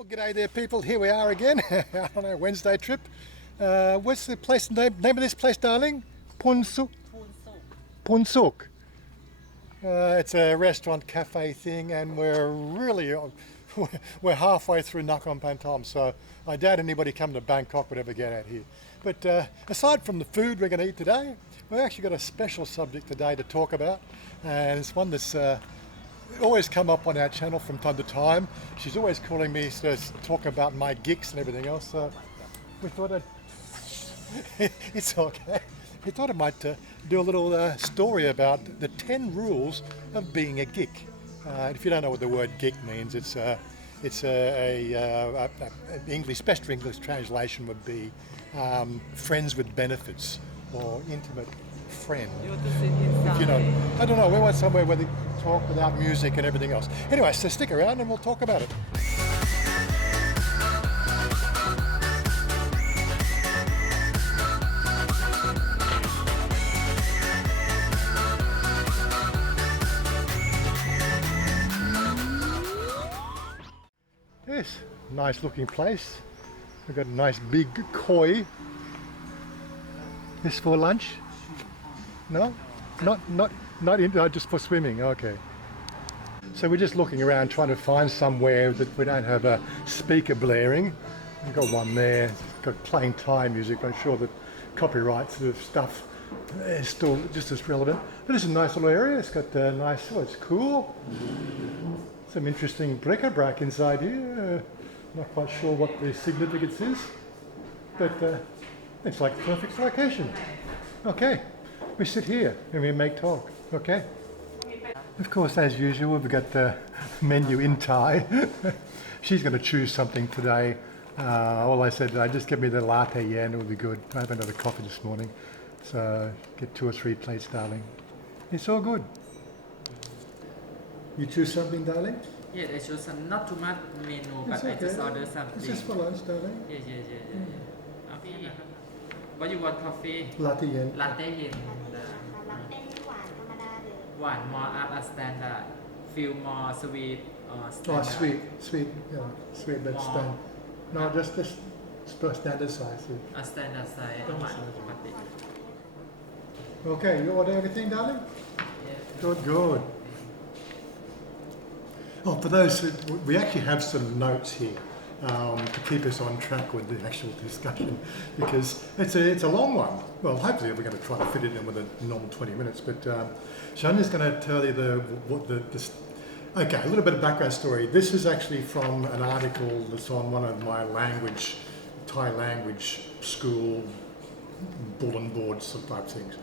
Well, g'day there, people. Here we are again on our Wednesday trip. What's the place name of this place, darling? Punsuk. Punsuk. It's a restaurant cafe thing, and we're really we're halfway through Nakhon Pathom, so I doubt anybody coming to Bangkok would ever get out here. But aside from the food we're going to eat today, we've actually got a special subject today to talk about, and it's one that's always come up on our channel from time to time. She's always calling me to talk about my Giks and everything else, so we thought it's okay. We thought I might do a little story about the 10 rules of being a Gik. If you don't know what the word Gik means, it's English, best English translation would be friends with benefits or intimate friend. You want to sit inside? If you know, I don't know, we went somewhere where they talk without music and everything else. Anyway, so stick around and we'll talk about it. Yes, nice looking place. We've got a nice big koi. This for lunch? No? Not just for swimming, okay. So we're just looking around trying to find somewhere that we don't have a speaker blaring. We've got one there, it's got playing Thai music, but I'm sure that copyright sort of stuff is still just as relevant. But it's a nice little area, it's got a nice, oh, it's cool. Some interesting bric-a-brac inside here. Not quite sure what the significance is, but it's like the perfect location. Okay, we sit here and we make talk, okay? Of course, as usual, we've got the menu in Thai. She's going to choose something today. All I said, just give me the latte yen, it will be good. I haven't had a coffee this morning, so get 2 or 3 plates, darling. It's all good. You choose something, darling? Yeah, I chose some not too much menu, It's but okay. I just ordered something. This is for lunch, darling. Yeah. Coffee. What you want coffee? Latte yen. Latte yen. One more up standard. Feel more sweet or standard. Oh, sweet, yeah, sweet, but More. stand. No, just standard size. A standard size. Standard One. size. Okay, you order everything, darling? Yeah. Good. Oh, for those we actually have some notes here to keep us on track with the actual discussion, because it's a long one. Well, hopefully we're going to try to fit it in with a normal 20 minutes. But Shanya's going to tell you okay, a little bit of background story. This is actually from an article that's on one of my Thai language school bulletin boards sort of type things.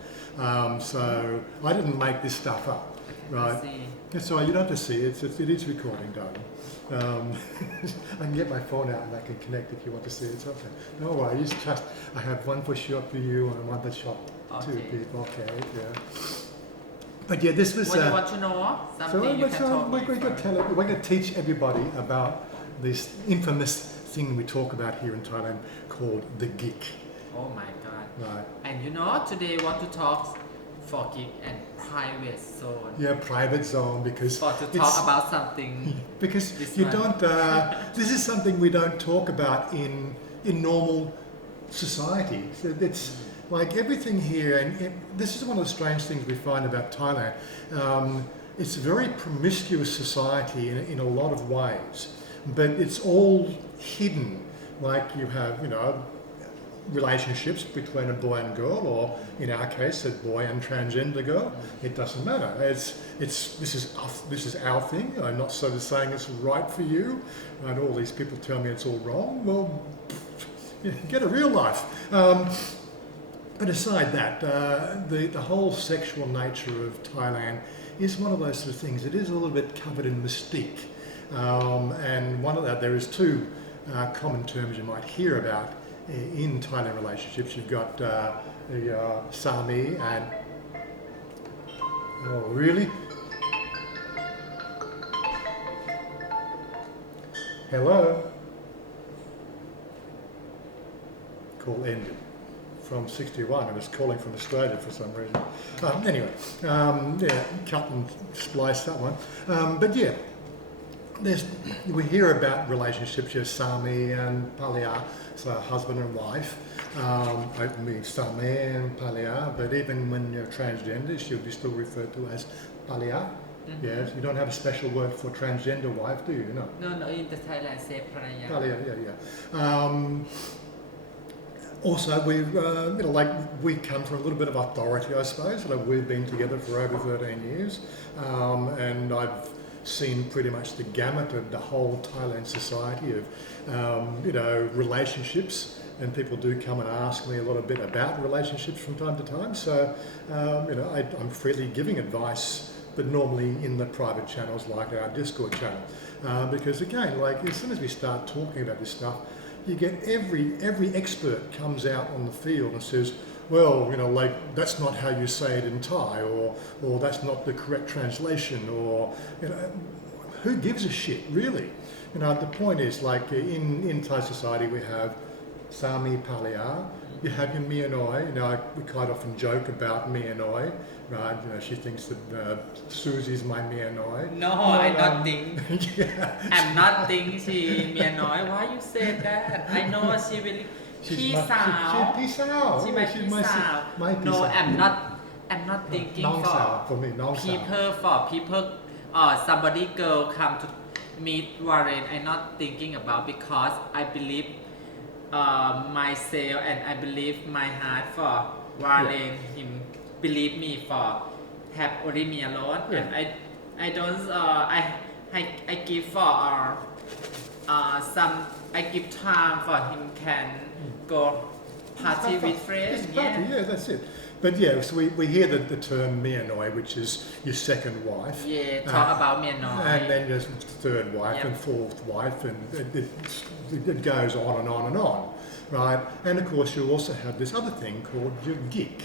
So I didn't make this stuff up. Right. That's all right, you don't have to see it. It is recording, darling. I can get my phone out and I can connect if you want to see it. It's okay. No worries. Just I have one for shop for you and one for shop two people. Okay. Yeah. But yeah, this was. What you want to know? Something you can talk we're going to teach everybody about this infamous thing we talk about here in Thailand called the Gik. Oh my God. Right. And you want to talk for Gik and private zone. Yeah, private zone, because For to talk about something. Because this you one. don't. This is something we don't talk about in normal society. So it's like everything here, and this is one of the strange things we find about Thailand. It's a very promiscuous society in a lot of ways, but it's all hidden. Like you have, relationships between a boy and girl, or in our case, a boy and transgender girl. It doesn't matter. This is our thing. I'm not sort of saying it's right for you, and all these people tell me it's all wrong. Well, get a real life. But aside that, the whole sexual nature of Thailand is one of those sort of things. It is a little bit covered in mystique, and one of that there is 2 common terms you might hear about in Thailand relationships. You've got Sami and... Oh, really? Hello? Call ended from 61. I was calling from Australia for some reason. Anyway, yeah, cut and splice that one. But yeah, there's we hear about relationships, yes, Sami and Palia, so husband and wife. I mean Sami and Palia, but even when you're transgender, she'll be still referred to as Palia. Yes, you don't have a special word for transgender wife, do you? No. No, in the Thailand say Paraya. Palia, yeah. Also, we come from a little bit of authority, I suppose. We've been together for over 13 years, and I've seen pretty much the gamut of the whole Thailand society of, relationships. And people do come and ask me a little bit about relationships from time to time. So, I'm freely giving advice, but normally in the private channels like our Discord channel. Because again, as soon as we start talking about this stuff, you get every expert comes out on the field and says, well, that's not how you say it in Thai, or that's not the correct translation, or, who gives a shit, really? The point is, in Thai society, we have Sami Palia, you have your Mia Noi. We quite often joke about Mia Noi, right? She thinks that Susie's my Mia Noi. No, I don't think. Yeah. I'm not think she Mia Noi. Why you say that? I know she will. She's my She's my No, I'm not thinking for me. people. Somebody girl come to meet Warren. I'm not thinking about because I believe myself and I believe my heart for Warren. Him believe me for have only me alone, and I don't. I give for some. I give time for him can go party with friends. Yeah, that's it. But yeah, so we hear the term Mia Noi, which is your second wife. Yeah, talk about Mia Noi. And then there's third wife and fourth wife, and it goes on and on and on, right? And of course, you also have this other thing called your Gik,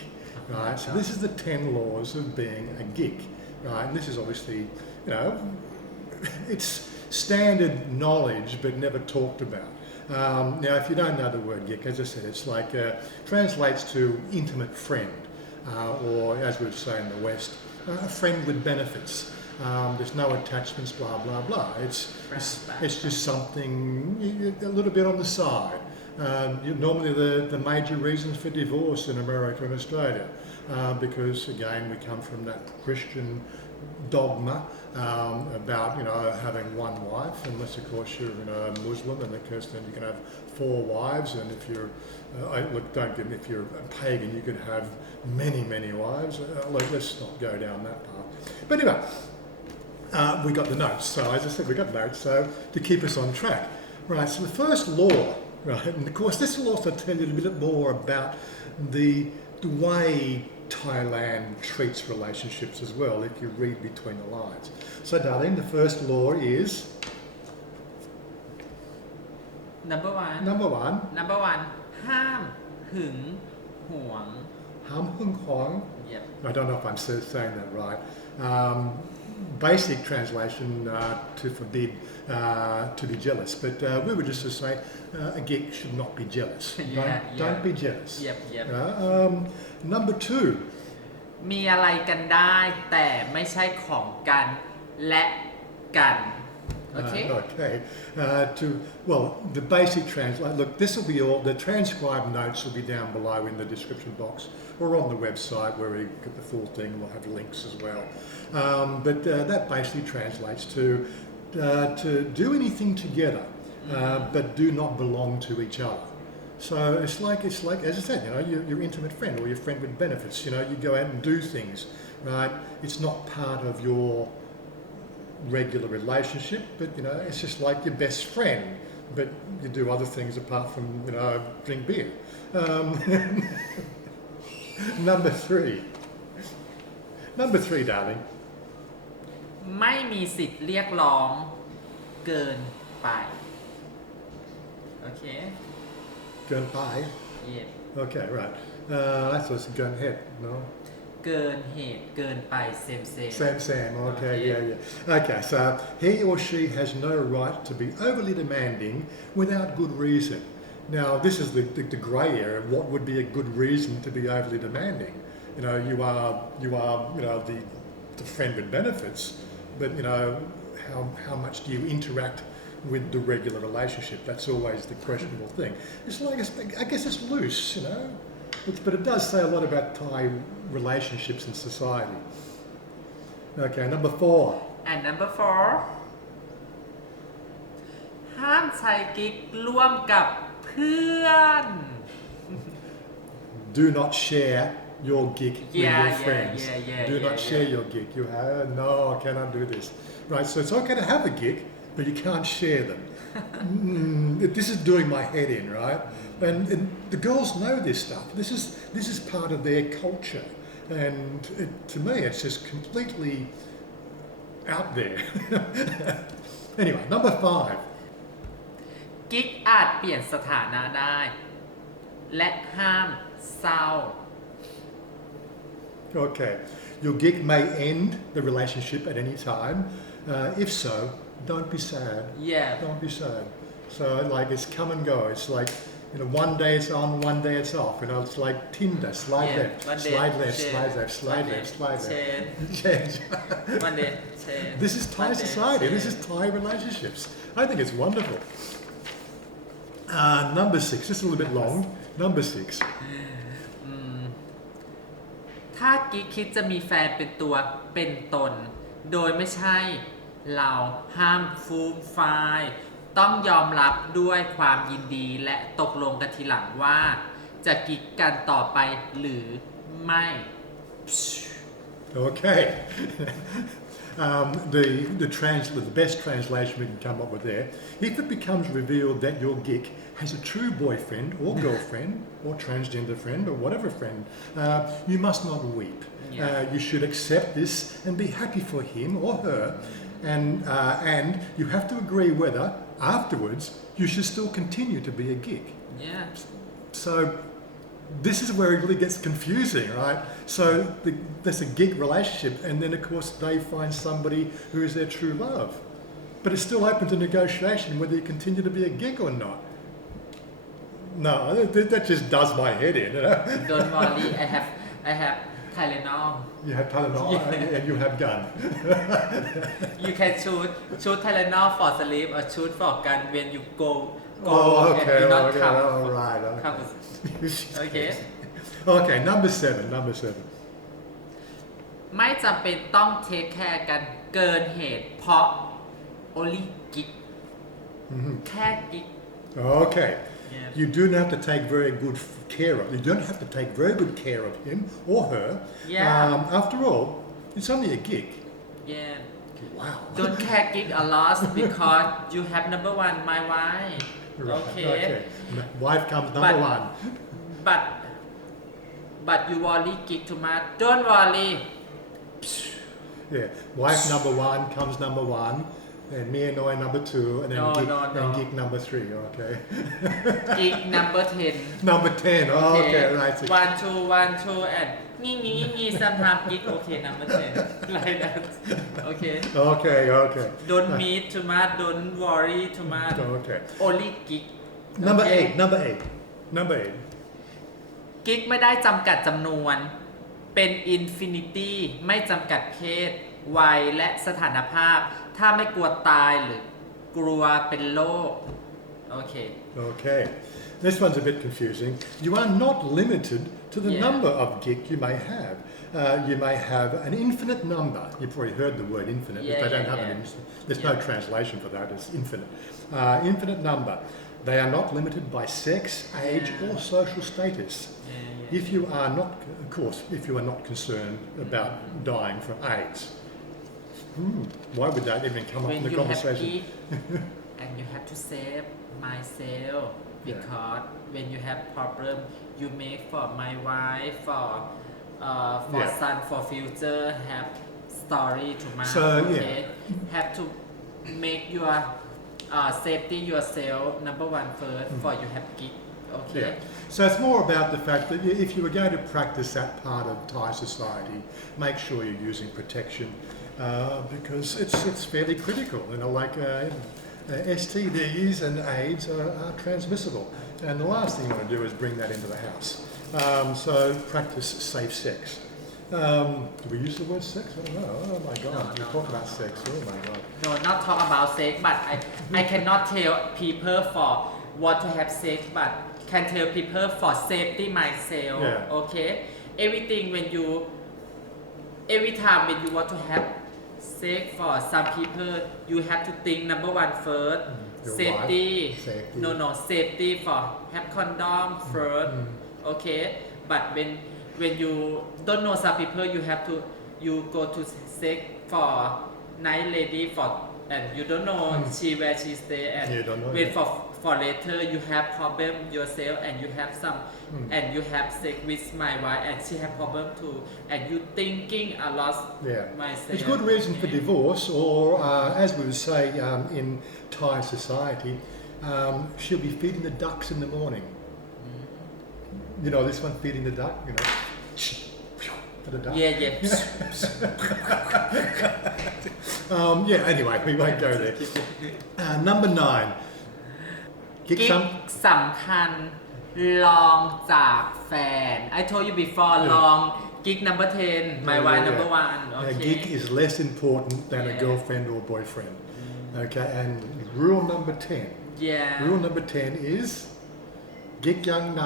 right? So this is the 10 laws of being a Gik, right? And this is obviously, it's standard knowledge, but never talked about. Now, if you don't know the word Gik, as I said, it's translates to intimate friend, or as we would say in the West, a friend with benefits. There's no attachments, blah, blah, blah. It's just something a little bit on the side. Normally the major reasons for divorce in America and Australia, because again, we come from that Christian dogma about having one wife, unless of course you're a Muslim, and of course then you can have 4 wives, and if you're if you're a pagan, you could have many wives. Let's not go down that path. But anyway, we got the notes. So as I said, we got notes to keep us on track. Right. So the first law, right, and of course this will also tell you a little bit more about the way Thailand treats relationships as well, if you read between the lines. So darling, the first law is? Number one. ห้ามหึงหวง Ham hung huang. Yep. I don't know if I'm saying that right. Basic translation to forbid to be jealous, but we would just say a Gik should not be jealous. Don't be jealous. Yep. Number 2. มีอะไรกันได้แต่ไม่ใช่ของกันและกัน Okay. The basic translate. Look, this will be all. The transcribed notes will be down below in the description box or on the website where we get the full thing. We'll have links as well. But that basically translates to do anything together, but do not belong to each other. So it's like as I said, your intimate friend or your friend with benefits. You go out and do things, right? It's not part of your regular relationship, but it's just like your best friend, but you do other things apart from drink beer. Number 3, darling. ไม่มีสิทธิ์เรียกร้องเกินไป Okay. เกินไป Yeah. Okay, right. That's what's gun head, no? เกินเหตุเกินไป same Same. Okay, yeah. Okay, so he or she has no right to be overly demanding without good reason. Now, this is the grey area. What would be a good reason to be overly demanding? You are the friend with benefits, but how much do you interact with the regular relationship? That's always the questionable thing. It's like, I guess it's loose, you know, but it does say a lot about Thai relationships and society. Okay, number 4. and number 4 ห้ามใช้กิ๊กร่วมกับเพื่อน Do not share your gig with your friends. Do not share your gig. You have no, I cannot do this. Right, so it's okay to have a gig, but you can't share them. This is doing my head in, right? And the girls know this stuff. This is part of their culture, and to me, it's just completely out there. Anyway, number 5. กิ๊กอาจเปลี่ยนสถานะได้และห้ามเศร้า Okay, your gig may end the relationship at any time. If so, don't be sad. Yeah. Don't be sad. So like it's come and go. It's like, you know, one day it's on, one day it's off. You know, it's like Tinder. Slide left, slide left, slide left, slide left, slide left. Change. One day change. This is Thai society. This is Thai relationships. I think it's wonderful. Number 6. Just a little bit long. Number 6. ถ้ากิ๊กคิดจะมีแฟนเป็นตัวเป็นตนโดยไม่ใช่เราห้ามฟูมฟายต้องยอมรับด้วยความยินดีและตกลงกันทีหลังว่าจะกิ๊กกันต่อไปหรือไม่ Okay. The best translation we can come up with there. If it becomes revealed that your gig has a true boyfriend or girlfriend or transgender friend or whatever friend, you must not weep. You should accept this and be happy for him or her, and you have to agree whether afterwards you should still continue to be a gig. Yeah. So this is where it really gets confusing, right? So there's a gig relationship, and then of course they find somebody who is their true love, but it's still open to negotiation whether you continue to be a gig or not. No, that just does my head in. You know? Don't worry, I have Tylenol. You have Tylenol and you have gun. You can shoot Tylenol for sleep or shoot for gun when you go okay, and do not okay, come. all right. Come. Okay. Okay, number 7. ไม่จำเป็นต้องเทคแคร์กันเกินเหตุเพราะ only กิ๊กแค่กิ๊ก Okay. Yeah. You do not have to take very good care of. You don't have to take very good care of him or her. Yeah. After all, it's only a gig. Yeah. Wow. Don't care gig a lot because you have number 1 my wife. Right, Okay. Wife comes number 1. But you worry gig too much. Don't worry. Yeah. Wife number 1 comes number 1. And me and Noi number 2, and then gig number 3, okay. Gig number 10. Number 10, okay, right. 1 2 andงี้ sometimes gig okay number 10 like that. Okay. Okay. Don't meet too much. Don't worry too much. Okay. Only gig. Number Okay. 8. กิ๊กไม่ได้จำกัดจำนวนเป็นอินฟินิตี้ไม่จำกัดเพศวัยและสถานภาพถ้าไม่กลัวตายหรือกลัวเป็นโรคโอเค Okay. This one's a bit confusing. You are not limited to the number of gig you may have. You may have an infinite number. You've probably heard the word infinite. If they don't have an infinite, there's no translation for that. It's infinite. Infinite number. They are not limited by sex, age, or social status. If you are not, of course, if you are not concerned about dying from AIDS. Why would that even come up in the conversation? And you have to save myself because when you have problem you make for my wife for son for future have story to my have to make your safety yourself number 1 first for you have gig. Okay. Yeah. So it's more about the fact that if you were going to practice that part of Thai society, make sure you're using protection because it's fairly critical. You know, like STDs and AIDS are transmissible, and the last thing you want to do is bring that into the house. So practice safe sex. Do we use the word sex? I don't know. Oh my God. We talk about sex. Oh my God. No, not talk about sex, but I cannot tell people for what to have sex, but can tell people for safety myself. Yeah. Okay, everything every time when you want to have sex for some people, you have to think number one first. Your Safety. wife. Safety. No, safety for have condom first. Okay, but when you don't know some people, you go to sex for night lady for and you don't know she where she stay and You don't know wait that. for later you have problem yourself and you have some and you have sex with my wife and she have problem too and you thinking a lot myself. It's good reason for divorce, or as we would say in Thai society, she'll be feeding the ducks in the morning. You know this one, feeding the duck. You know, for the duck. Yeah. Anyway, we won't go there. Number 9. กิ๊กสำคัญลองจากแฟน I told you before ลองกิ๊ก number 10 my wife number 1 okay Gig is less important than a girlfriend or boyfriend. Okay, and rule number 10. yeah Rule number 10 is กิ๊กยังไง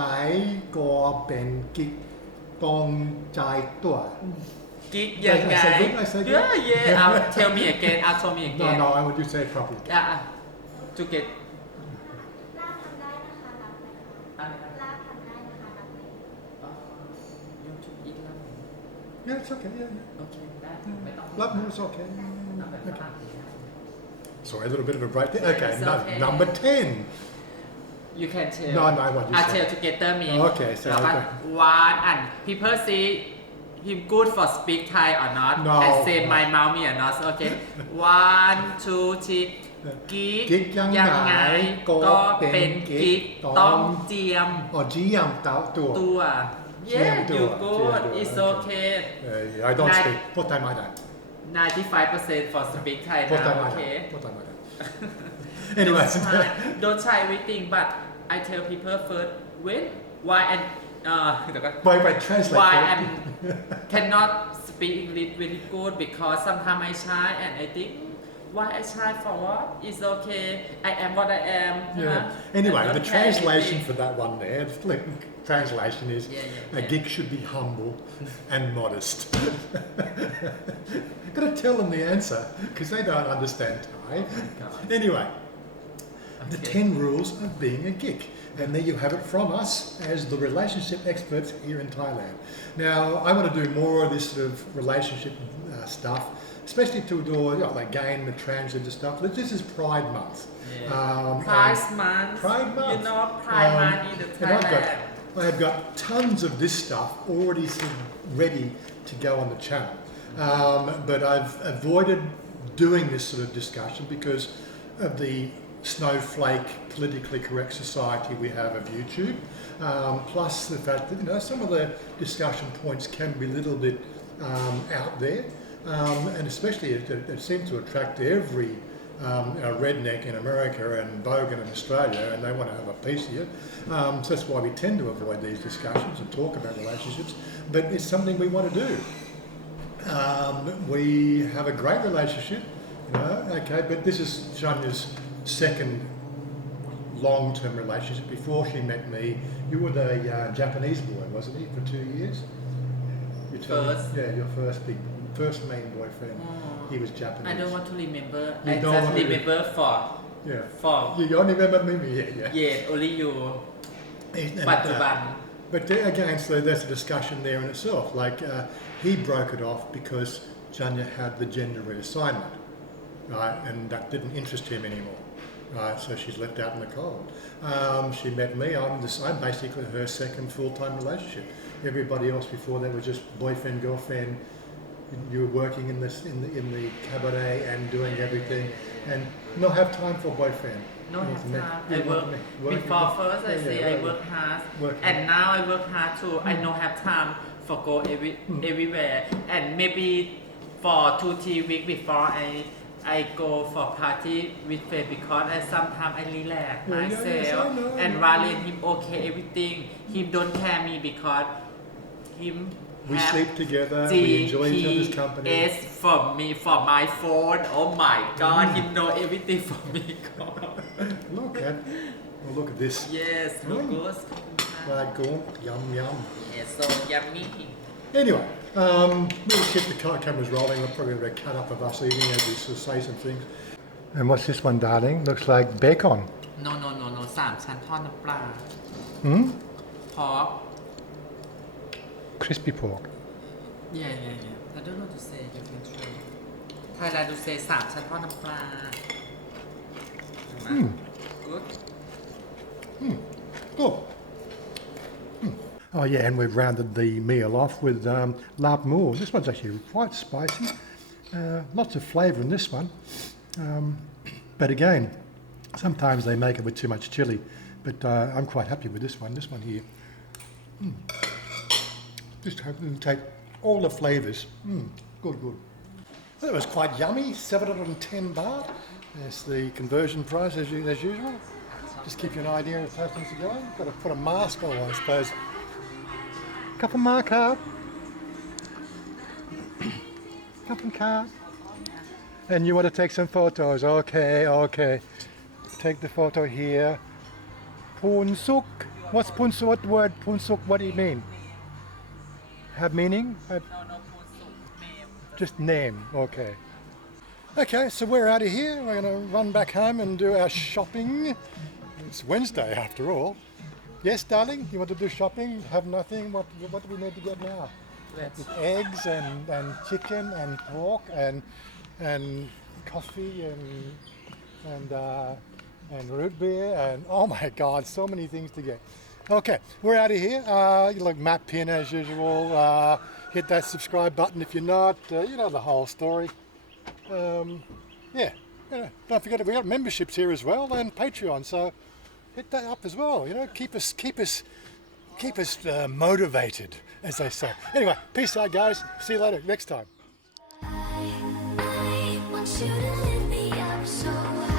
ก็เป็นกิ๊กต้องใจตัว กิ๊กยังไง I said good. yeah tell me again tell me again No, I want you to say it properly. to get ลาบทำได้นะคะรับไหมคะลาบทำได้นะคะรับไหม you to eat แล้ว Yeah, it's okay. Yeah. โอเคได้ไม่ต้อง Love me, it's okay. ทำแบบฝรั่ง Sorry, a little bit of a break there. Okay, It's okay. number 10. you can tell No, what you I said. tell together me Okay, so but one and people see him good for speak Thai or not No. and say my mommy or not okay 1 2 3กิ๊ก กิ๊กยังไงก็ ก็เป็นกิ๊ก ต้ ต้ อ อง งเจียม Oh, Jiam Tao Tua. ตัว yeah you good it's okay I don't Nine- speak. What time I don't? 95% for speak Thai What time now I okay don't? What time I don't? Anyway. don't try everything but I tell people first when why and เดี๋ยวก่อน Wait, translate. why for I it. cannot speak English very good because sometimes I shy and I think why I shy for what? It's okay. I am what I am. Yeah. Anyway, I the don't care translation anything. for that one there, the translation is a gig should be humble and modest. Got to tell them the answer because they don't understand Thai. Anyway, the 10 rules of being a gig. And there you have it from us as the relationship experts here in Thailand. Now, I want to do more of this sort of relationship stuff, especially to do like gain the transgender stuff. This is Pride Month. Pride Month. Pride Month. You know, Pride Month in the And Thailand. I have got tons of this stuff already sort of ready to go on the channel. But I've avoided doing this sort of discussion because of the snowflake, politically correct society we have of YouTube, plus the fact that some of the discussion points can be a little bit out there, and especially it seems to attract every redneck in America and bogan in Australia, and they want to have a piece of you. So that's why we tend to avoid these discussions and talk about relationships. But it's something we want to do. We have a great relationship, okay, but this is Shanya's second long-term relationship. Before she met me, you were the Japanese boy, wasn't he, for 2 years? First. Yeah, your first main boyfriend. He was Japanese. I don't want to remember. You I don't just want to remember for You only remember me? Yeah. yeah only you. And, ปัจจุบัน but again, so there's a discussion there in itself. Like he broke it off because Janya had the gender reassignment, right, and that didn't interest him anymore. Right, so she's left out in the cold. She met me. I'm basically her second full-time relationship. Everybody else before that was just boyfriend, girlfriend. You were working in the cabaret and doing everything, and not have time for boyfriend. No have time. I work before first. I say I work hard, and now I work hard too. I don't have time for go everywhere, and maybe for 2-3 weeks before I go for party with friends because sometimes I relax myself and Raleigh him okay everything. Him don't care me because him We sleep together. We enjoy each other's company. GPS for me for my phone. Oh my God, he know everything for me. Look at this. Yes, look good. Fried corn, yum yum. Yes, so yummy. Anyway, we'll keep the cameras rolling. We're probably going to cut up of us eating as we sort of say some things. And what's this one, darling? Looks like bacon. No สามชั้นทอดน้ำปลา pork Crispy pork. I don't know to say you can try Thailand to say สามชั้นทอดน้ำปลา good Oh. Oh yeah, and we've rounded the meal off with lap moo. This one's actually quite spicy. Lots of flavour in this one. But again, sometimes they make it with too much chilli. But I'm quite happy with this one. This one here. Just take all the flavours. Good. That was quite yummy. 710 baht. That's the conversion price as usual. Just keep you an idea of how things are going. Got to put a mask on, I suppose. Cup of markup. Cup and card. And you want to take some photos. Okay. Take the photo here. Poon suk. What's poon suk? What word poon suk? What do you mean? Have meaning? no name Just name. Okay. Okay, so we're out of here. We're going to run back home and do our shopping. It's Wednesday after all. Yes, darling, you want to do shopping? Have nothing? What do we need to get now? Eggs and chicken and pork and coffee and root beer and oh my God, so many things to get. Okay, we're out of here. You look map pin as usual. Hit that subscribe button if you're not. You know the whole story. Don't forget we got memberships here as well and Patreon. So hit that up as well. You know, keep us motivated, as they say. Anyway, peace out, guys. See you later next time. I want you to lift me up so high.